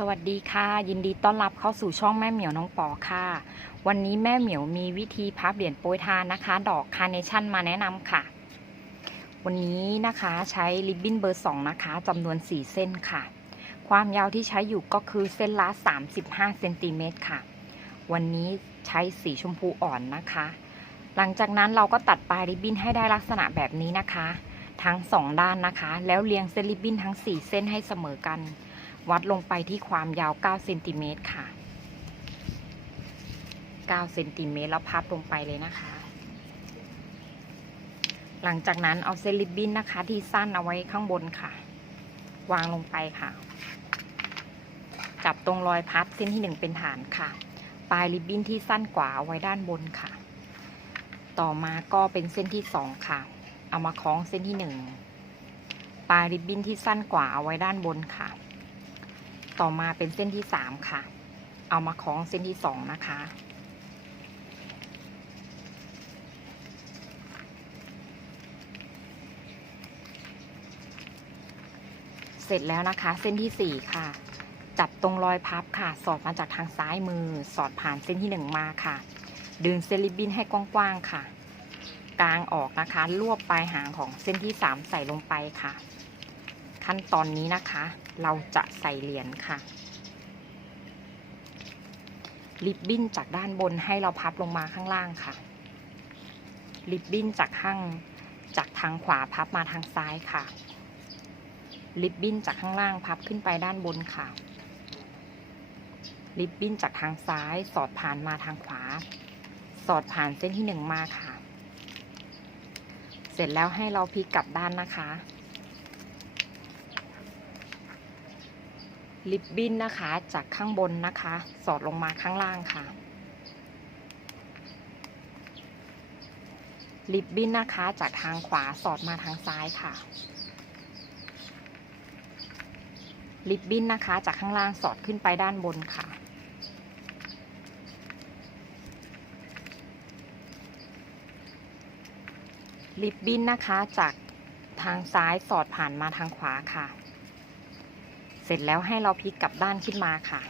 สวัสดีค่ะ ยินดีต้อนรับเข้าสู่ช่องแม่เหมียวน้องปอค่ะ วันนี้แม่เหมียวมีวิธีพับเหรียญโปรยทานนะคะ ดอกคาร์เนชั่นมาแนะนำค่ะ วันนี้นะคะใช้ริบบิ้นเบอร์2นะคะจำนวน4เส้นค่ะ ความยาวที่ใช้อยู่ก็คือเส้นละ35เซนติเมตรค่ะ วันนี้ใช้สีชมพูอ่อนนะคะ หลังจากนั้นเราก็ตัดปลายริบบิ้นให้ได้ลักษณะแบบนี้นะคะ ทั้งสองด้านนะคะ แล้วเรียงเส้นริบบิ้นทั้ง 4 เส้นให้เสมอกัน วัดลงไปที่ความยาว9เซนติเมตรค่ะ9เซนติเมตรแล้วพับลงไปเลยนะคะ หลังจากนั้นเอาเส้นริบบิ้นนะคะ ที่สั้นเอาไว้ข้างบนค่ะ วางลงไปค่ะ จับตรงรอยพับเส้นที่ 1 เป็นฐานค่ะ ปลายริบบิ้นที่สั้นกว่าเอาไว้ด้านบนค่ะ ต่อมาก็เป็นเส้นที่ 2 ค่ะ เอามาคล้องเส้นที่ 1 ปลายริบบิ้นที่สั้นกว่าเอาไว้ด้านบนค่ะ ต่อมาเป็นเส้นที่สามค่ะ เอามาคล้องเส้นที่สองนะคะ เสร็จแล้วนะคะ เส้นที่สี่ค่ะ จับตรงรอยพับค่ะ สอดมาจากทางซ้ายมือ สอดผ่านเส้นที่หนึ่งมาค่ะ ดึงเซนริบบิ้นให้กว้างๆค่ะ กลางออกนะคะ รวบปลายหางของเส้นที่สามใส่ลงไปค่ะ ขั้นตอนนี้นะคะ เราจะใส่เหรียญค่ะ ริบบิ้นจากด้านบนให้เราพับลงมาข้างล่างค่ะ ริบบิ้นจากข้างจากทางขวาพับมาทางซ้ายค่ะ ริบบิ้นจากข้างล่างพับขึ้นไปด้านบนค่ะ ริบบิ้นจากทางซ้ายสอดผ่านมาทางขวา สอดผ่านเส้นที่หนึ่งมาค่ะ เสร็จแล้วให้เราพลิกกลับด้านนะคะ ลิบบิ้นนะคะ จากข้างบนนะคะ สอดลงมาข้างล่างค่ะ ลิบบิ้นนะคะ จากทางขวาสอดมาทางซ้ายค่ะ ลิบบิ้นนะคะ จากข้างล่างสอดขึ้นไปด้านบนค่ะลิบบิ้นนะคะจากทางซ้ายสอดผ่านมาทางขวาค่ะ เสร็จแล้วให้เราพลิกกลับด้านขึ้นมาค่ะ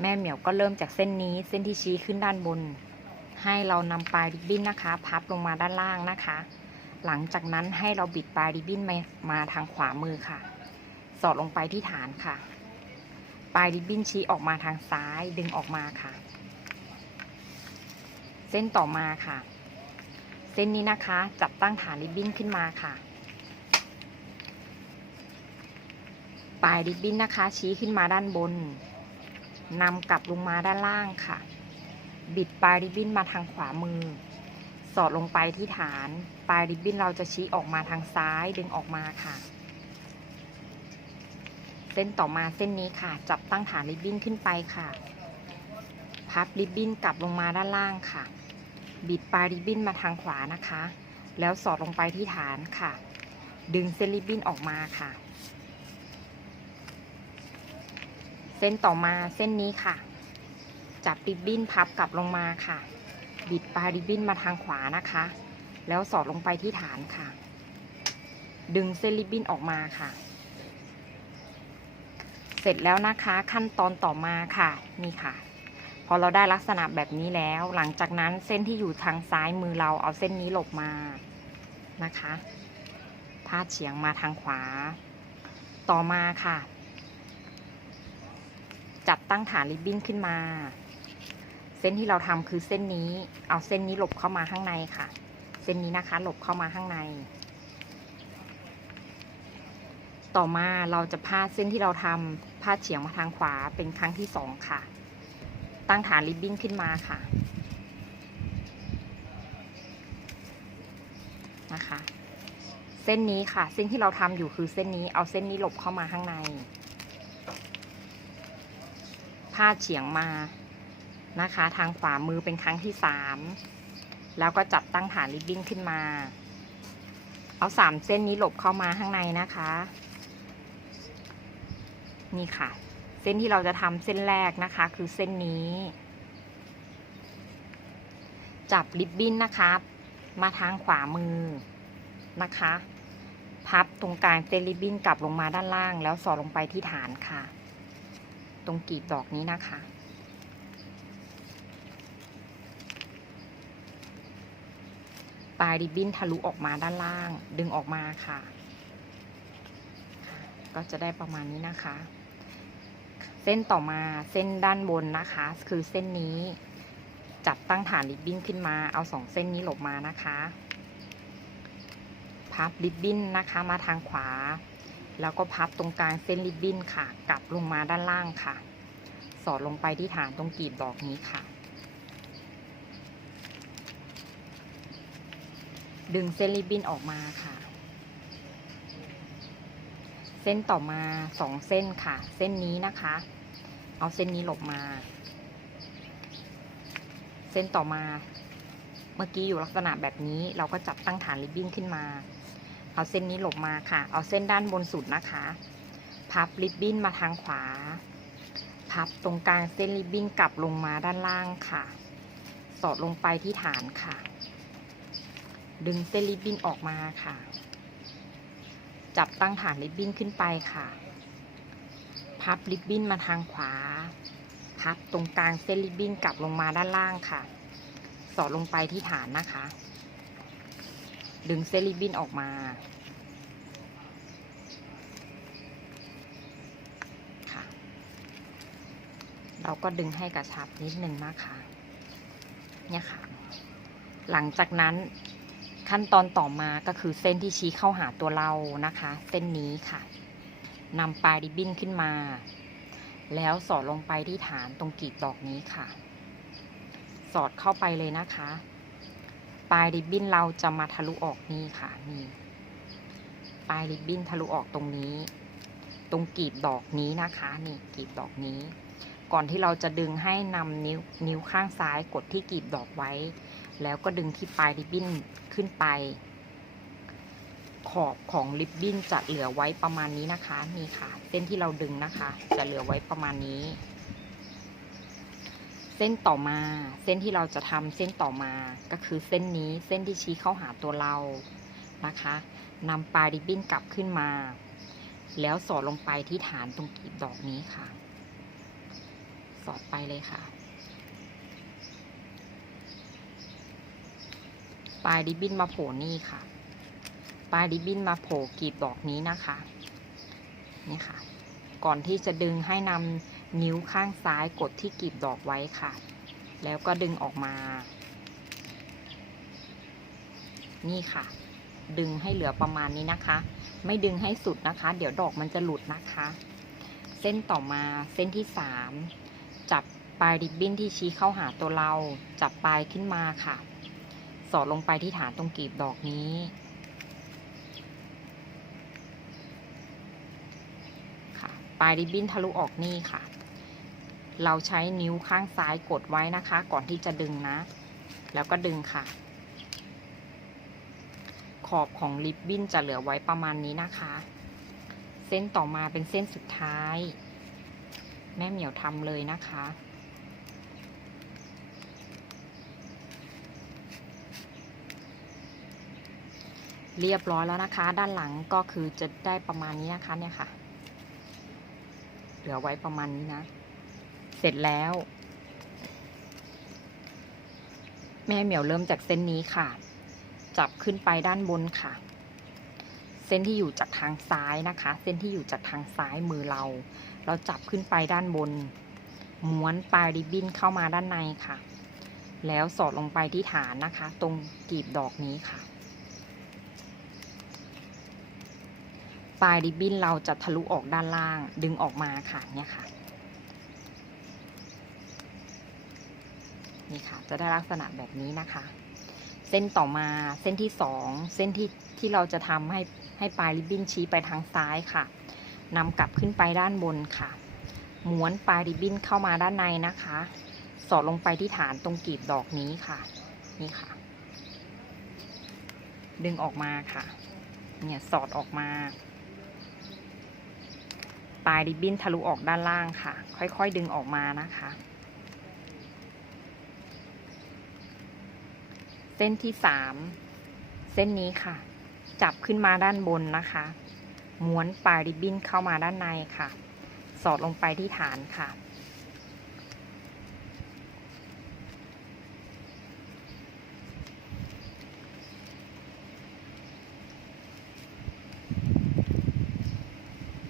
แม่เหมียวก็เริ่มจากเส้นนี้เส้นที่ชี้ขึ้นด้านบน ให้เรานำปลายริบบิ้นนะคะ พับลงมาด้านล่างนะคะ หลังจากนั้นให้เราบิดปลายริบบิ้นมามาทางขวามือค่ะ สอดลงไปที่ฐานค่ะ ปลายริบบิ้นชี้ออกมาทางซ้ายดึงออกมาค่ะ เส้นต่อมาค่ะ เส้นนี้นะคะ จับตั้งฐานริบบิ้นขึ้นมาค่ะ ปลายริบบิ้นนะคะ ชี้ขึ้นมาด้านบนนำกลับลงมาด้านล่างค่ะ บิดปลายริบบิ้นมาทางขวามือ สอดลงไปที่ฐาน ปลายริบบิ้นเราจะชี้ออกมาทางซ้ายดึงออกมาค่ะ เส้นต่อมาเส้นนี้ค่ะ จับตั้งฐานริบบิ้นขึ้นไปค่ะ พับริบบิ้นกลับลงมาด้านล่างค่ะ บิดปลายริบบิ้นมาทางขวานะคะ แล้วสอดลงไปที่ฐานค่ะ ดึงเส้นริบบิ้นออกมาค่ะ เส้นต่อมาเส้นนี้ค่ะ จับริบบิ้นพับกลับลงมาค่ะ บิดปลายริบบิ้นมาทางขวานะคะ แล้วสอดลงไปที่ฐานค่ะ ดึงเส้นริบบิ้นออกมาค่ะ เสร็จแล้วนะคะขั้นตอนต่อมาค่ะนี่ค่ะ พอเราได้ลักษณะแบบนี้แล้ว หลังจากนั้นเส้นที่อยู่ทางซ้ายมือเราเอาเส้นนี้หลบมานะคะพาดเฉียงมาทางขวา ต่อมาค่ะ จับตั้งฐานริบบิ้นขึ้นมา เส้นที่เราทำคือเส้นนี้ เอาเส้นนี้หลบเข้ามาข้างในค่ะ เส้นนี้นะคะ หลบเข้ามาข้างใน ต่อมาเราจะพาดเส้นที่เราทำพาดเฉียงมาทางขวาเป็นครั้งที่สองค่ะ ตั้งฐานริบบิ้นขึ้นมาค่ะ นะคะ เส้นนี้ค่ะ เส้นที่เราทำอยู่คือเส้นนี้ เอาเส้นนี้หลบเข้ามาข้างใน พาเฉียงมานะคะ ทางขวามือเป็นครั้งที่สามแล้วก็จับตั้งฐานริบบิ้นขึ้นมา เอาสามเส้นนี้หลบเข้ามาข้างในนะคะ นี่ค่ะ เส้นที่เราจะทำเส้นแรกนะคะ คือเส้นนี้ จับริบบิ้นนะคะ มาทางขวามือนะคะ พับตรงกลางเส้นริบบิ้นกลับลงมาด้านล่าง แล้วสอดลงไปที่ฐานค่ะ ตรงกีบดอกนี้นะคะ ปลายริบบิ้นทะลุออกมาด้านล่าง ดึงออกมาค่ะ ก็จะได้ประมาณนี้นะคะ เส้นต่อมาเส้นด้านบนนะคะ คือเส้นนี้ จับตั้งฐานริบบิ้นขึ้นมา เอาสองเส้นนี้หลบมานะคะ พับริบบิ้นนะคะมาทางขวา แล้วก็พับตรงกลางเส้นริบบิ้นค่ะ กลับลงมาด้านล่างค่ะ สอดลงไปที่ฐานตรงกลีบดอกนี้ค่ะ ดึงเส้นริบบิ้นออกมาค่ะ เส้นต่อมาสองเส้นค่ะ เส้นนี้นะคะ เอาเส้นนี้หลบมา เส้นต่อมา เมื่อกี้อยู่ลักษณะแบบนี้เราก็จับตั้งฐานริบบิ้นขึ้นมา เอาเส้นนี้หลบมาค่ะ เอาเส้นด้านบนสุดนะคะ พับริบบิ้นมาทางขวา พับตรงกลางเส้นริบบิ้นกลับลงมาด้านล่างค่ะ สอดลงไปที่ฐานค่ะ ดึงเส้นริบบิ้นออกมาค่ะ จับตั้งฐานริบบิ้นขึ้นไปค่ะ พับริบบิ้นมาทางขวา พับตรงกลางเส้นริบบิ้นกลับลงมาด้านล่างค่ะ สอดลงไปที่ฐานนะคะ ดึงเส้นริบบิ้นออกมาค่ะ เราก็ดึงให้กระชับนิดนึงนะคะเนี่ยค่ะ หลังจากนั้นขั้นตอนต่อมาก็คือเส้นที่ชี้เข้าหาตัวเรานะคะ เส้นนี้ค่ะนำปลายริบบิ้นขึ้นมา แล้วสอดลงไปที่ฐานตรงกลีบดอกนี้ค่ะ สอดเข้าไปเลยนะคะ ปลายริบบิ้นเราจะมาทะลุออกนี่ค่ะนี่ปลายริบบิ้นทะลุออกตรงนี้ ตรงกลีบดอกนี้นะคะนี่กลีบดอกนี้ ก่อนที่เราจะดึงให้นำนิ้วนิ้วข้างซ้ายกดที่กลีบดอกไว้ แล้วก็ดึงที่ปลายริบบิ้นขึ้นไป ขอบของริบบิ้นจะเหลือไว้ประมาณนี้นะคะนี่ค่ะ เส้นที่เราดึงนะคะ จะเหลือไว้ประมาณนี้ เส้นต่อมา เส้นที่เราจะทำเส้นต่อมาก็คือเส้นนี้เส้นที่ชี้เข้าหาตัวเรานะคะนำปลายริบบิ้นกลับขึ้นมา แล้วสอดลงไปที่ฐานตรงกลีบดอกนี้ค่ะ สอดไปเลยค่ะ ปลายริบบิ้นมาโผล่นี่ค่ะ ปลายริบบิ้นมาโผล่กลีบดอกนี้นะคะ นี่ค่ะ ก่อนที่จะดึงให้นำ นิ้วข้างซ้ายกดที่กลีบดอกไว้ค่ะ แล้วก็ดึงออกมา นี่ค่ะ ดึงให้เหลือประมาณนี้นะคะ ไม่ดึงให้สุดนะคะ เดี๋ยวดอกมันจะหลุดนะคะ เส้นต่อมาเส้นที่สามจับปลายริบบิ้นที่ชี้เข้าหาตัวเรา จับปลายขึ้นมาค่ะ สอดลงไปที่ฐานตรงกลีบดอกนี้ ค่ะ ปลายริบบิ้นทะลุออกนี่ค่ะ เราใช้นิ้วข้างซ้ายกดไว้นะคะ ก่อนที่จะดึงนะ แล้วก็ดึงค่ะ ขอบของริบบิ้นจะเหลือไว้ประมาณนี้นะคะ เส้นต่อมาเป็นเส้นสุดท้าย แม่เหมียวทำเลยนะคะเรียบร้อยแล้วนะคะ ด้านหลังก็คือจะได้ประมาณนี้นะคะเนี่ยค่ะ เหลือไว้ประมาณนี้นะ เสร็จแล้ว แม่เหมียวเริ่มจากเส้นนี้ค่ะ จับขึ้นไปด้านบนค่ะ เส้นที่อยู่จากทางซ้ายนะคะ เส้นที่อยู่จากทางซ้ายมือเรา เราจับขึ้นไปด้านบน ม้วนปลายริบบิ้นเข้ามาด้านในค่ะ แล้วสอดลงไปที่ฐานนะคะ ตรงกลีบดอกนี้ค่ะปลายริบบิ้นเราจะทะลุออกด้านล่างดึงออกมาค่ะเนี่ยค่ะ นี่ค่ะ จะได้ลักษณะแบบนี้นะคะ เส้นต่อมาเส้นที่สองเส้นที่ที่เราจะทำให้ให้ปลายริบบิ้นชี้ไปทางซ้ายค่ะนำกลับขึ้นไปด้านบนค่ะ ม้วนปลายริบบิ้นเข้ามาด้านในนะคะ สอดลงไปที่ฐานตรงกลีบดอกนี้ค่ะ นี่ค่ะ ดึงออกมาค่ะ เนี่ยสอดออกมาปลายริบบิ้นทะลุออกด้านล่างค่ะ ค่อยๆ ดึงออกมานะคะ เส้นที่สามเส้นนี้ค่ะ จับขึ้นมาด้านบนนะคะ ม้วนปลายริบบิ้นเข้ามาด้านในค่ะ สอดลงไปที่ฐานค่ะ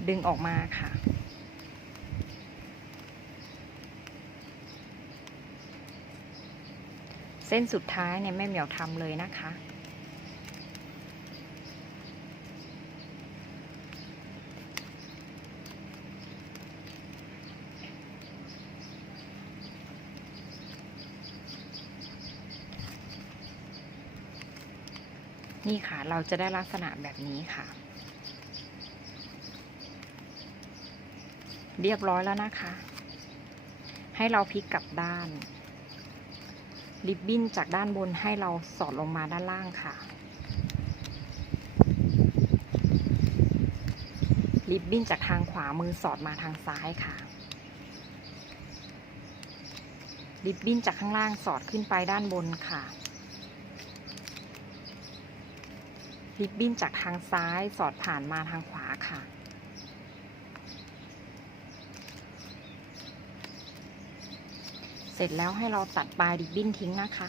ดึงออกมาค่ะ เส้นสุดท้ายเนี่ยแม่เหมียวทำเลยนะคะ นี่ค่ะเราจะได้ลักษณะแบบนี้ค่ะ เรียบร้อยแล้วนะคะ ให้เราพลิกกลับด้าน ริบบิ้นจากด้านบนให้เราสอดลงมาด้านล่างค่ะ ริบบิ้นจากทางขวามือสอดมาทางซ้ายค่ะ ริบบิ้นจากข้างล่างสอดขึ้นไปด้านบนค่ะ ริบบิ้นจากทางซ้ายสอดผ่านมาทางขวาค่ะ เสร็จแล้วให้เราตัดปลายริบบิ้นทิ้งนะคะ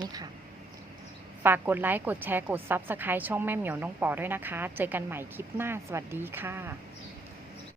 นี่ค่ะ ฝากกดไลค์ กดแชร์ กด Subscribe ช่องแม่เหมียวน้องปอด้วยนะคะ เจอกันใหม่คลิปหน้า สวัสดีค่ะ